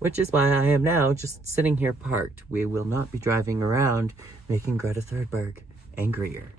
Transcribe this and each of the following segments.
which is why I am now just sitting here parked. We will not be driving around making Greta Thunberg angrier.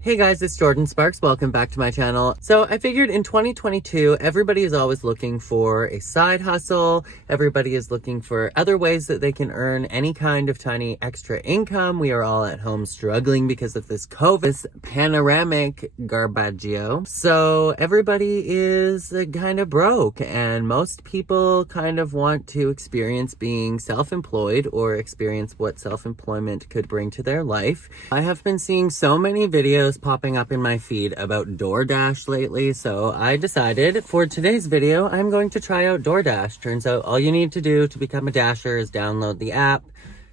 Hey guys, it's Jordan Sparks. Welcome back to my channel. So I figured in 2022, everybody is always looking for a side hustle. Everybody is looking for other ways that they can earn any kind of tiny extra income. We are all at home struggling because of this COVID, this panoramic garbaggio. So everybody is kind of broke, and most people kind of want to experience being self-employed or experience what self-employment could bring to their life. I have been seeing so many videos popping up in my feed about DoorDash lately, so I decided for today's video I'm going to try out DoorDash. Turns out all you need to do to become a Dasher is download the app,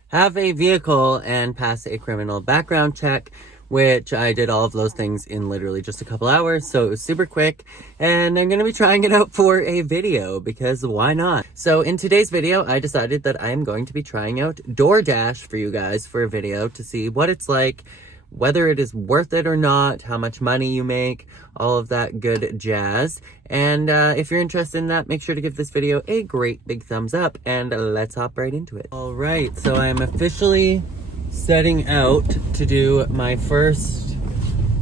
have a vehicle, and pass a criminal background check, which I did all of those things in literally just a couple hours, so it was super quick, and I'm gonna be trying it out for a video because why not? So in today's video, I decided that I am going to be trying out DoorDash for you guys for a video to see what it's like, whether it is worth it or not, how much money you make, all of that good jazz. And if you're interested in that, make sure to give this video a great big thumbs up, and let's hop right into it. All right, so I'm officially setting out to do my first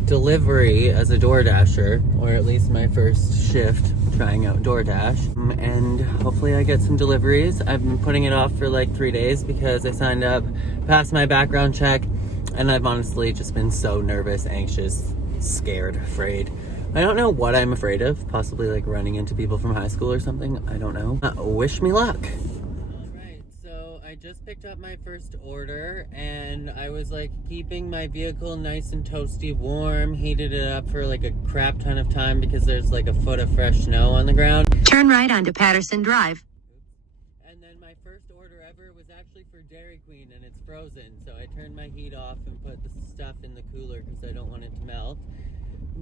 delivery as a DoorDasher, or at least my first shift trying out DoorDash, and hopefully I get some deliveries. I've been putting it off for like 3 days because I signed up, passed my background check, and I've honestly just been so nervous, anxious, scared, afraid. I don't know what I'm afraid of. Possibly like running into people from high school or something. I don't know. Wish me luck. Alright, so I just picked up my first order, and I was like keeping my vehicle nice and toasty warm, heated it up for like a crap ton of time because there's like a foot of fresh snow on the ground. Turn right onto Patterson Drive. And then my first order ever was actually for Dairy Queen, and it's frozen, so I turned my heat off and put the stuff in the cooler because I don't want it to melt.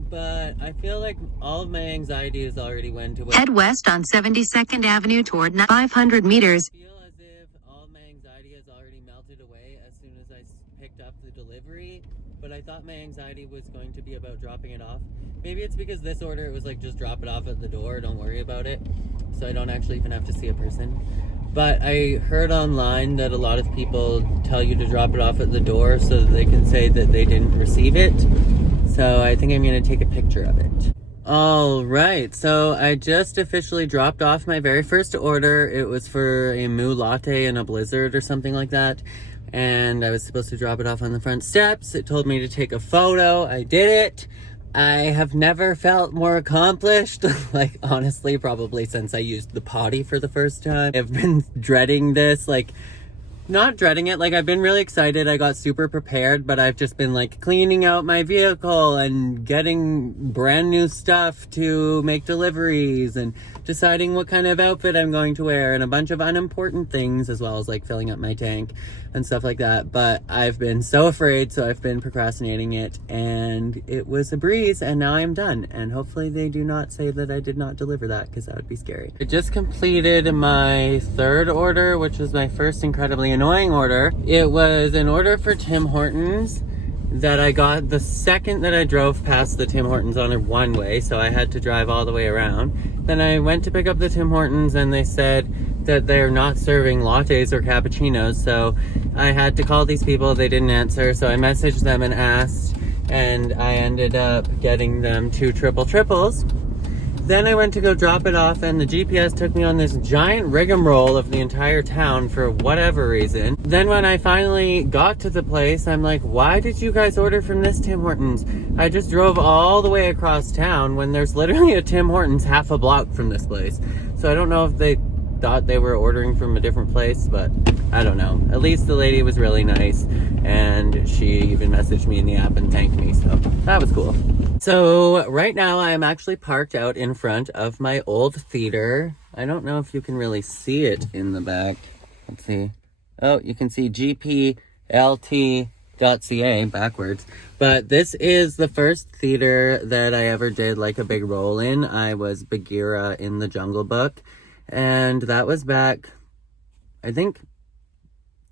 But I feel like all of my anxiety has already went away. Head west on 72nd Avenue toward 500 meters. I feel as if all of my anxiety has already melted away as soon as I picked up the delivery, but I thought my anxiety was going to be about dropping it off. Maybe it's because this order, it was like, just drop it off at the door, don't worry about it, so I don't actually even have to see a person. But I heard online that a lot of people tell you to drop it off at the door so that they can say that they didn't receive it. So I think I'm going to take a picture of it. All right, so I just officially dropped off my very first order. It was for a moo latte and a blizzard or something like that. And I was supposed to drop it off on the front steps. It told me to take a photo. I did it. I have never felt more accomplished, like honestly, probably since I used the potty for the first time. I've been dreading this, like, not dreading it, like I've been really excited. I got super prepared, but I've just been like cleaning out my vehicle and getting brand new stuff to make deliveries and deciding what kind of outfit I'm going to wear and a bunch of unimportant things, as well as like filling up my tank and stuff like that. But I've been so afraid, so I've been procrastinating it, and it was a breeze, and now I'm done. And hopefully they do not say that I did not deliver that, because that would be scary. I just completed my third order, which was my first incredibly annoying order. It was an order for Tim Hortons that I got the second that I drove past the Tim Hortons on a one-way, so I had to drive all the way around. Then I went to pick up the Tim Hortons, and they said that they're not serving lattes or cappuccinos, so I had to call these people. They didn't answer, so I messaged them and asked, and I ended up getting them 2 triple triples. Then I went to go drop it off, and the GPS took me on this giant rigmarole of the entire town for whatever reason. Then when I finally got to the place, I'm like, why did you guys order from this Tim Hortons? I just drove all the way across town when there's literally a Tim Hortons half a block from this place. So I don't know if they thought they were ordering from a different place, but I don't know. At least the lady was really nice, and she even messaged me in the app and thanked me, so that was cool. So right now I am actually parked out in front of my old theater. I don't know if you can really see it in the back. Let's see. Oh, you can see GPLT.ca backwards. But this is the first theater that I ever did like a big role in. I was Bagheera in the Jungle Book. And that was back, I think,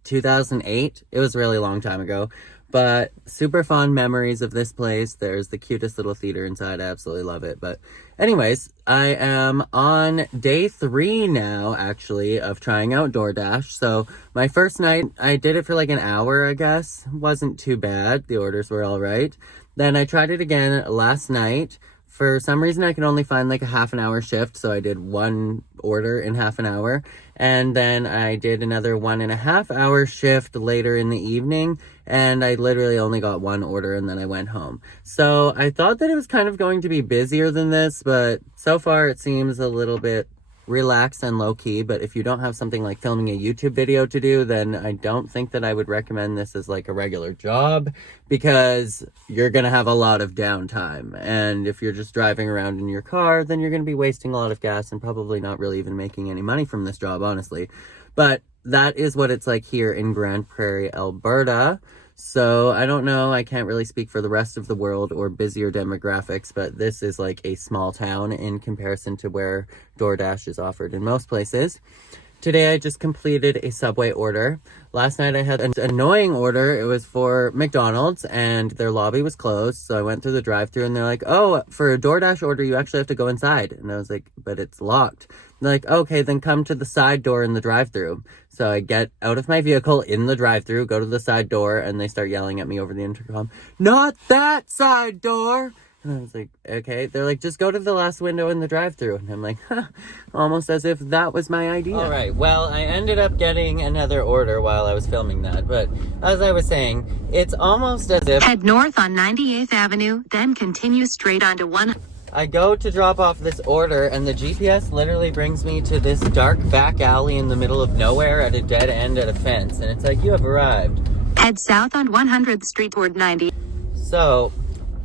2008. It was a really long time ago. But super fond memories of this place. There's the cutest little theater inside. I absolutely love it. But anyways, I am on day 3 now, actually, of trying out DoorDash. So my first night, I did it for like an hour, I guess. Wasn't too bad. The orders were all right. Then I tried it again last night. For some reason, I could only find like a half an hour shift, so I did 1 order in half an hour. And then I did another 1.5 hour shift later in the evening, and I literally only got 1 order, and then I went home. So I thought that it was kind of going to be busier than this, but so far it seems a little bit relaxed and low-key. But if you don't have something like filming a YouTube video to do, then I don't think that I would recommend this as like a regular job, because you're gonna have a lot of downtime. And if you're just driving around in your car, then you're gonna be wasting a lot of gas and probably not really even making any money from this job, honestly. But that is what it's like here in Grand Prairie, Alberta. So I don't know, I can't really speak for the rest of the world or busier demographics, but this is like a small town in comparison to where DoorDash is offered in most places. Today I just completed a Subway order. Last night I had an annoying order. It was for McDonald's and their lobby was closed. So I went through the drive-thru and they're like, oh, for a DoorDash order, you actually have to go inside. And I was like, but it's locked. They're like, okay, then come to the side door in the drive-thru. So I get out of my vehicle in the drive-thru, go to the side door, and they start yelling at me over the intercom, not that side door. And I was like, okay. They're like, just go to the last window in the drive-thru. And I'm like, huh, almost as if that was my idea. All right, well, I ended up getting another order while I was filming that. But as I was saying, it's almost as if... Head north on 98th Avenue, then continue straight onto 1... I go to drop off this order, and the GPS literally brings me to this dark back alley in the middle of nowhere at a dead end at a fence. And it's like, you have arrived. Head south on 100th Street toward 90. So...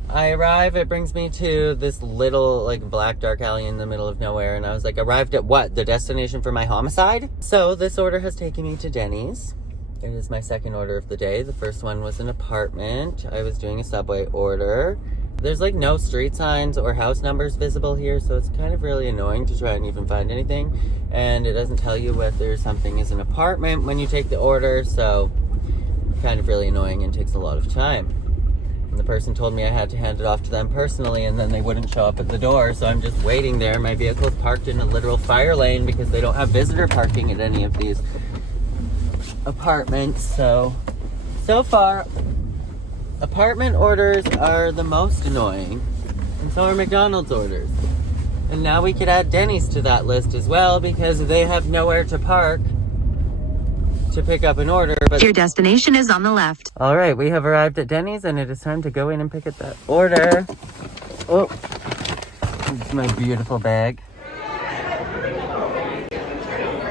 I arrive, it brings me to this little, like, black dark alley in the middle of nowhere, and I was like, arrived at what? The destination for my homicide? So, this order has taken me to Denny's. It is my second order of the day. The first one was an apartment. I was doing a Subway order. There's, like, no street signs or house numbers visible here, so it's kind of really annoying to try and even find anything. And it doesn't tell you whether something is an apartment when you take the order, so kind of really annoying and takes a lot of time. And the person told me I had to hand it off to them personally, and then they wouldn't show up at the door, so I'm just waiting there. My vehicle is parked in a literal fire lane because they don't have visitor parking at any of these apartments. So far, apartment orders are the most annoying, and so are McDonald's orders. And now we could add Denny's to that list as well, because they have nowhere to park to pick up an order. But Your destination is on the left. all right, we have arrived at Denny's, and it is time to go in and pick up that order. Oh, this is my beautiful bag.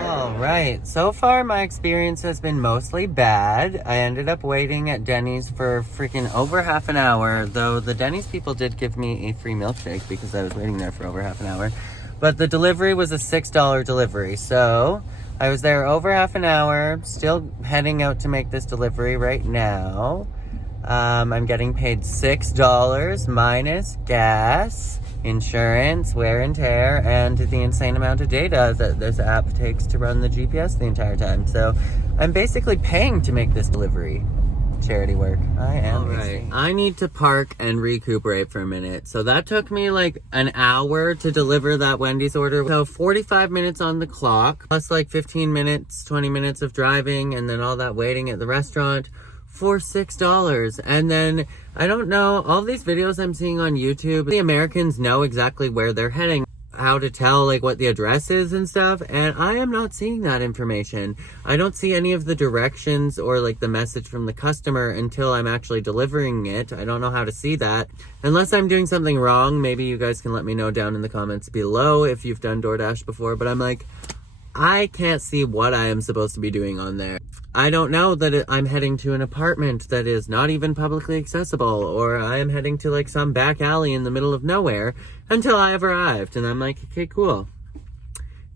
All right, so far my experience has been mostly bad. I ended up waiting at Denny's for freaking over half an hour, though the Denny's people did give me a free milkshake because I was waiting there for over half an hour. But the delivery was a $6 delivery, so I was there over half an hour, still heading out to make this delivery right now. I'm getting paid $6 minus gas, insurance, wear and tear, and the insane amount of data that this app takes to run the GPS the entire time. So I'm basically paying to make this delivery. Charity work. I am. All right. I need to park and recuperate for a minute. So that took me like an hour to deliver that Wendy's order. So 45 minutes on the clock, plus like 15 minutes, 20 minutes of driving, and then all that waiting at the restaurant for $6. And then, I don't know, all these videos I'm seeing on YouTube, the Americans know exactly where they're heading, how to tell like what the address is and stuff, and I am not seeing that information. I don't see any of the directions or like the message from the customer until I'm actually delivering it. I don't know how to see that unless I'm doing something wrong. Maybe you guys can let me know down in the comments below if you've done DoorDash before, but I'm like, I can't see what I am supposed to be doing on there. I don't know that I'm heading to an apartment that is not even publicly accessible, or I am heading to like some back alley in the middle of nowhere until I have arrived. And I'm like, okay, cool.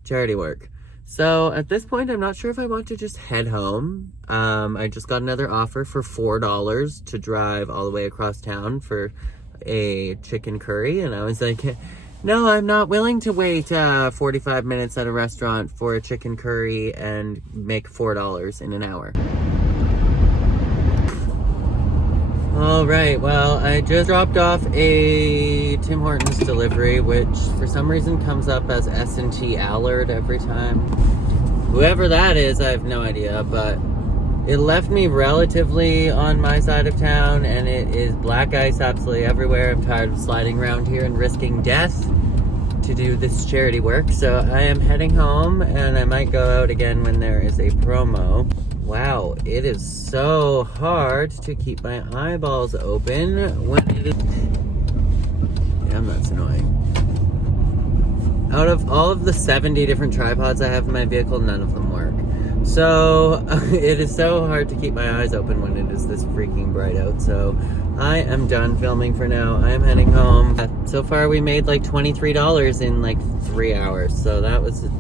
Charity work. So at this point, I'm not sure if I want to just head home. I just got another offer for $4 to drive all the way across town for a chicken curry. And I was like, no, I'm not willing to wait 45 minutes at a restaurant for a chicken curry and make $4 in an hour. All right, well, I just dropped off a Tim Hortons delivery, which for some reason comes up as S&T Allard every time. Whoever that is, I have no idea, but it left me relatively on my side of town, and it is black ice absolutely everywhere. I'm tired of sliding around here and risking death to do this charity work, so I am heading home, and I might go out again when there is a promo. Wow, it is so hard to keep my eyeballs open when it is... Damn, that's annoying. Out of all of the 70 different tripods I have in my vehicle, none of them work. So, it is so hard to keep my eyes open when it is this freaking bright out. So, I am done filming for now. I am heading home. So far, we made like $23 in like 3 hours. So, that was a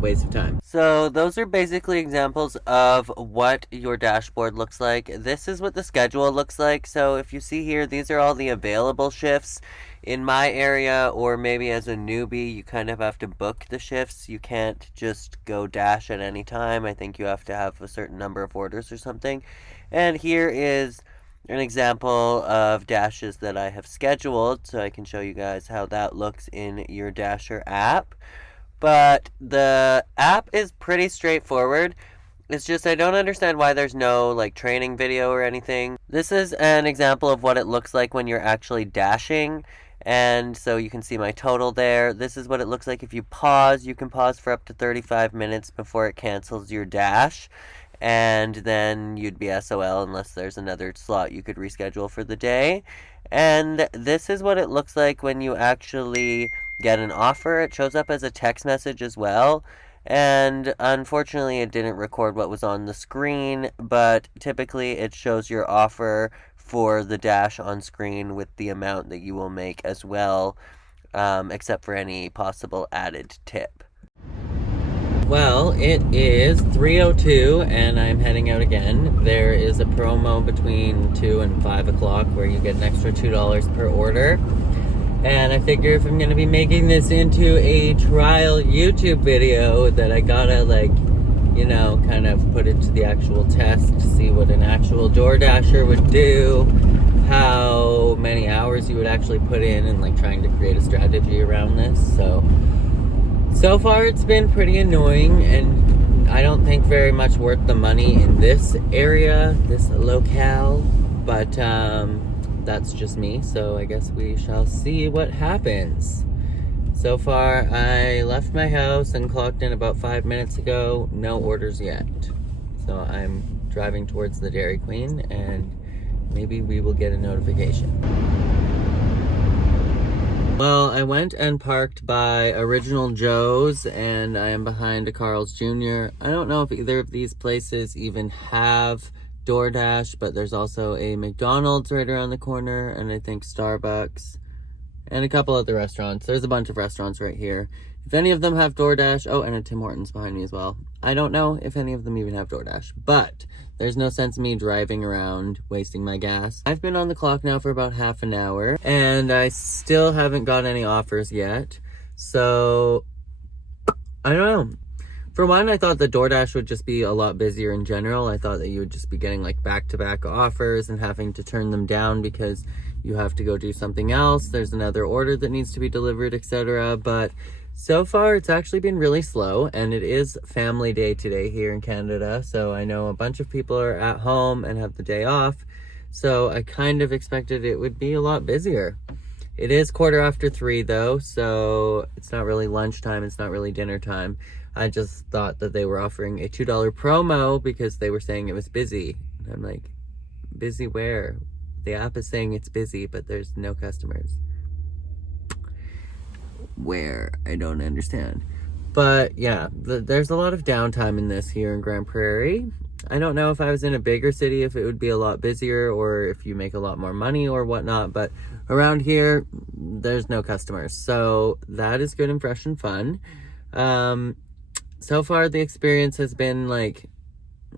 waste of time. So, those are basically examples of what your dashboard looks like. This is what the schedule looks like. So, if you see here, these are all the available shifts in my area, or maybe as a newbie, you kind of have to book the shifts. You can't just go dash at any time. I think you have to have a certain number of orders or something. And here is an example of dashes that I have scheduled, so I can show you guys how that looks in your Dasher app. But the app is pretty straightforward. It's just I don't understand why there's no like training video or anything. This is an example of what it looks like when you're actually dashing. And so you can see my total there. This is what it looks like if you pause. You can pause for up to 35 minutes before it cancels your dash. And then you'd be SOL unless there's another slot you could reschedule for the day. And this is what it looks like when you actually get an offer. It shows up as a text message as well. And unfortunately, it didn't record what was on the screen, but typically it shows your offer for the dash on screen with the amount that you will make as well, except for any possible added tip. Well, it is 3:02 and I'm heading out again. There is a promo between 2 and 5 o'clock where you get an extra $2 per order. And I figure if I'm going to be making this into a trial YouTube video, that I gotta, like, you know, kind of put it to the actual test to see what an actual DoorDasher would do, how many hours you would actually put in, and, like, trying to create a strategy around this. So far it's been pretty annoying, and I don't think very much worth the money in this area, this locale, but, that's just me, so I guess we shall see what happens. So far, I left my house and clocked in about 5 minutes ago. No orders yet. So I'm driving towards the Dairy Queen, and maybe we will get a notification. Well, I went and parked by Original Joe's, and I am behind a Carl's Jr. I don't know if either of these places even have DoorDash, but there's also a McDonald's right around the corner, and I think Starbucks, and a couple other restaurants. There's a bunch of restaurants right here. If any of them have DoorDash, oh, and a Tim Hortons behind me as well. I don't know if any of them even have DoorDash, but there's no sense in me driving around wasting my gas. I've been on the clock now for about half an hour, and I still haven't got any offers yet. So, I don't know. For one, I thought the DoorDash would just be a lot busier in general. I thought that you would just be getting like back-to-back offers and having to turn them down because you have to go do something else. There's another order that needs to be delivered, etc. But so far, it's actually been really slow, and it is Family Day today here in Canada. So I know a bunch of people are at home and have the day off. So I kind of expected it would be a lot busier. It is 3:15 though, so it's not really lunchtime. It's not really dinner time. I just thought that they were offering a $2 promo because they were saying it was busy. And I'm like, busy where? The app is saying it's busy, but there's no customers. Where? I don't understand. But yeah, there's a lot of downtime in this here in Grand Prairie. I don't know if I was in a bigger city, if it would be a lot busier or if you make a lot more money or whatnot. But around here, there's no customers. So that is good and fresh and fun. So far, the experience has been like,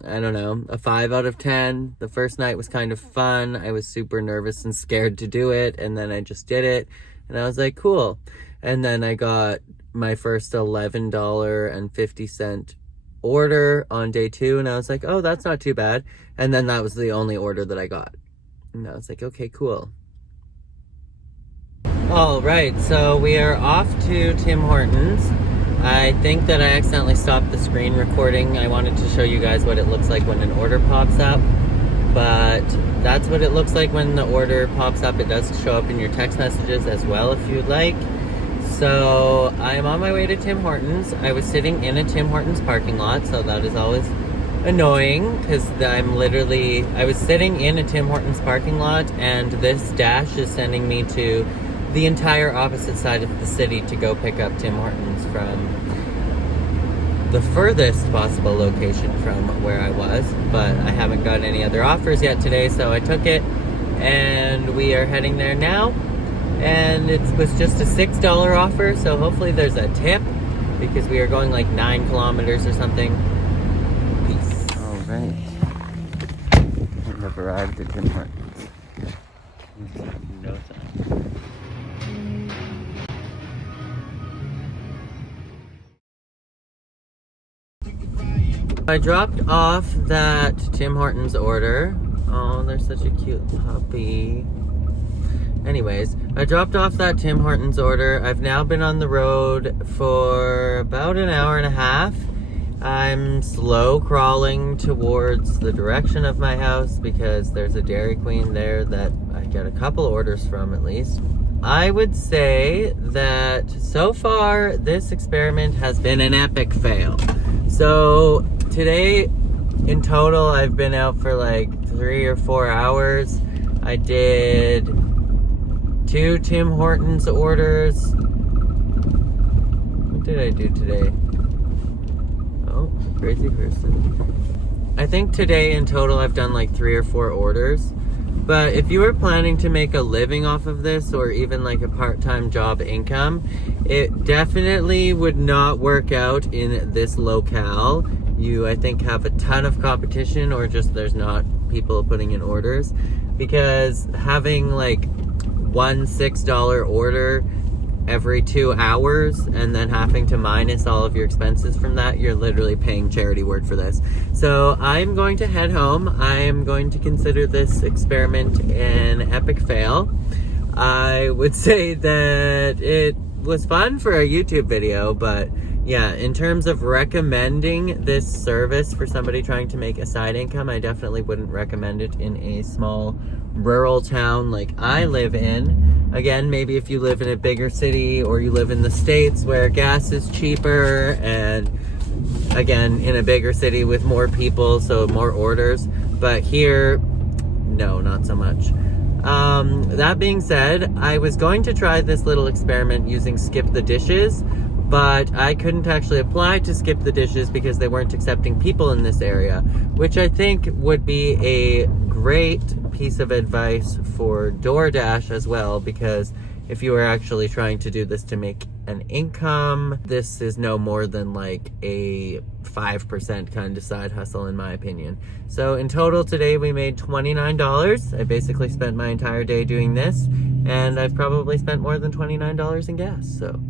I don't know, a 5 out of 10. The first night was kind of fun. I was super nervous and scared to do it. And then I just did it. And I was like, cool. And then I got my first $11.50 order on day 2. And I was like, oh, that's not too bad. And then that was the only order that I got. And I was like, okay, cool. All right, so we are off to Tim Hortons. I think that I accidentally stopped the screen recording. I wanted to show you guys what it looks like when an order pops up. But that's what it looks like when the order pops up. It does show up in your text messages as well if you'd like. So I'm on my way to Tim Hortons. I was sitting in a Tim Hortons parking lot, so that is always annoying because I was sitting in a Tim Hortons parking lot, and this dash is sending me to the entire opposite side of the city to go pick up Tim Hortons from the furthest possible location from where I was, but I haven't got any other offers yet today, so I took it, and we are heading there now. And it was just a $6 offer, so hopefully there's a tip, because we are going like 9 kilometers or something. Peace. All right, we have arrived at Tim Hortons. No time. I dropped off that Tim Hortons order. Oh, they're such a cute puppy. Anyways, I dropped off that Tim Hortons order. I've now been on the road for about an hour and a half. I'm slow crawling towards the direction of my house because there's a Dairy Queen there that I get a couple orders from at least. I would say that so far this experiment has been an epic fail. So today in total I've been out for like 3 or 4 hours. I did 2 Tim Hortons orders. What did I do today? Oh, crazy person. I think today in total I've done like 3 or 4 orders. But if you were planning to make a living off of this, or even like a part-time job income, it definitely would not work out in this locale. You, I think, have a ton of competition, or just there's not people putting in orders. Because having like one $6 order every 2 hours and then having to minus all of your expenses from that, you're literally paying charity work for this. So I'm going to head home. I am going to consider this experiment an epic fail. I would say that it was fun for a YouTube video, but yeah, in terms of recommending this service for somebody trying to make a side income, I definitely wouldn't recommend it in a small rural town like I live in. Again, maybe if you live in a bigger city, or you live in the States where gas is cheaper, and again, in a bigger city with more people, so more orders. But here, no, not so much. That being said, I was going to try this little experiment using Skip the Dishes, but I couldn't actually apply to Skip the Dishes because they weren't accepting people in this area, which I think would be a great piece of advice for DoorDash as well, because if you are actually trying to do this to make an income, this is no more than like a 5% kind of side hustle in my opinion. So in total today we made $29. I basically spent my entire day doing this, and I've probably spent more than $29 in gas, so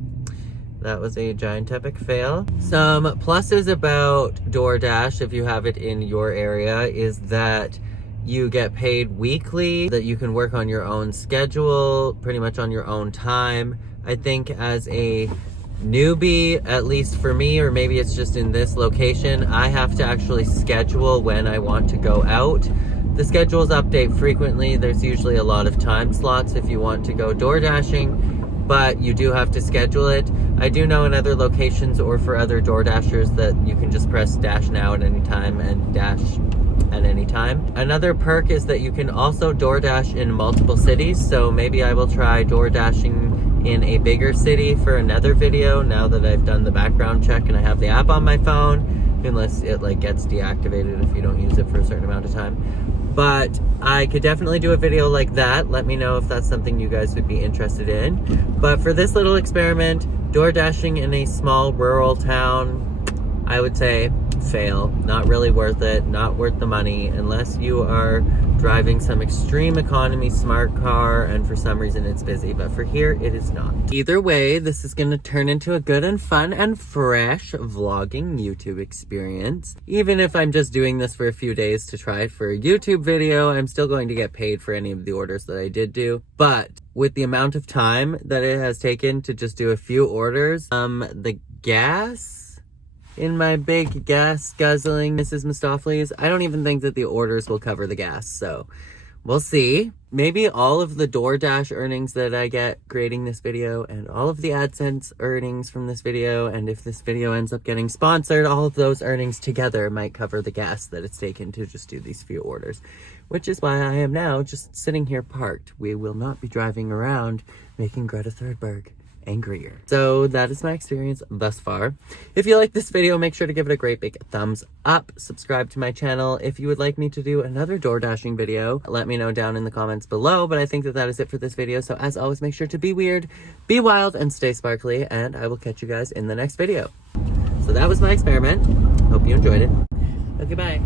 that was a giant epic fail. Some pluses about DoorDash, if you have it in your area, is that you get paid weekly, that you can work on your own schedule, pretty much on your own time. I think as a newbie, at least for me, or maybe it's just in this location, I have to actually schedule when I want to go out. The schedules update frequently. There's usually a lot of time slots if you want to go door dashing, but you do have to schedule it. I do know in other locations or for other door dashers that you can just press dash now at any time and dash at any time. Another perk is that you can also DoorDash in multiple cities, so maybe I will try DoorDashing in a bigger city for another video now that I've done the background check and I have the app on my phone, unless it like gets deactivated if you don't use it for a certain amount of time. But I could definitely do a video like that. Let me know if that's something you guys would be interested in. But for this little experiment, DoorDashing in a small rural town, I would say fail. Not really worth it, not worth the money, unless you are driving some extreme economy smart car, and for some reason it's busy, but for here it is not. Either way, this is going to turn into a good and fun and fresh vlogging YouTube experience. Even if I'm just doing this for a few days to try it for a YouTube video, I'm still going to get paid for any of the orders that I did do. But with the amount of time that it has taken to just do a few orders, the gas in my big gas guzzling Mrs. Mistopheles, I don't even think that the orders will cover the gas, so we'll see. Maybe all of the DoorDash earnings that I get creating this video, and all of the AdSense earnings from this video, and if this video ends up getting sponsored, all of those earnings together might cover the gas that it's taken to just do these few orders, which is why I am now just sitting here parked. We will not be driving around making Greta Thunberg angrier. So that is my experience thus far. If you like this video, make sure to give it a great big thumbs up. Subscribe to my channel. If you would like me to do another door dashing video, let me know down in the comments below. But I think that that is it for this video. So as always, make sure to be weird, be wild, and stay sparkly. And I will catch you guys in the next video. So that was my experiment. Hope you enjoyed it. Okay, bye.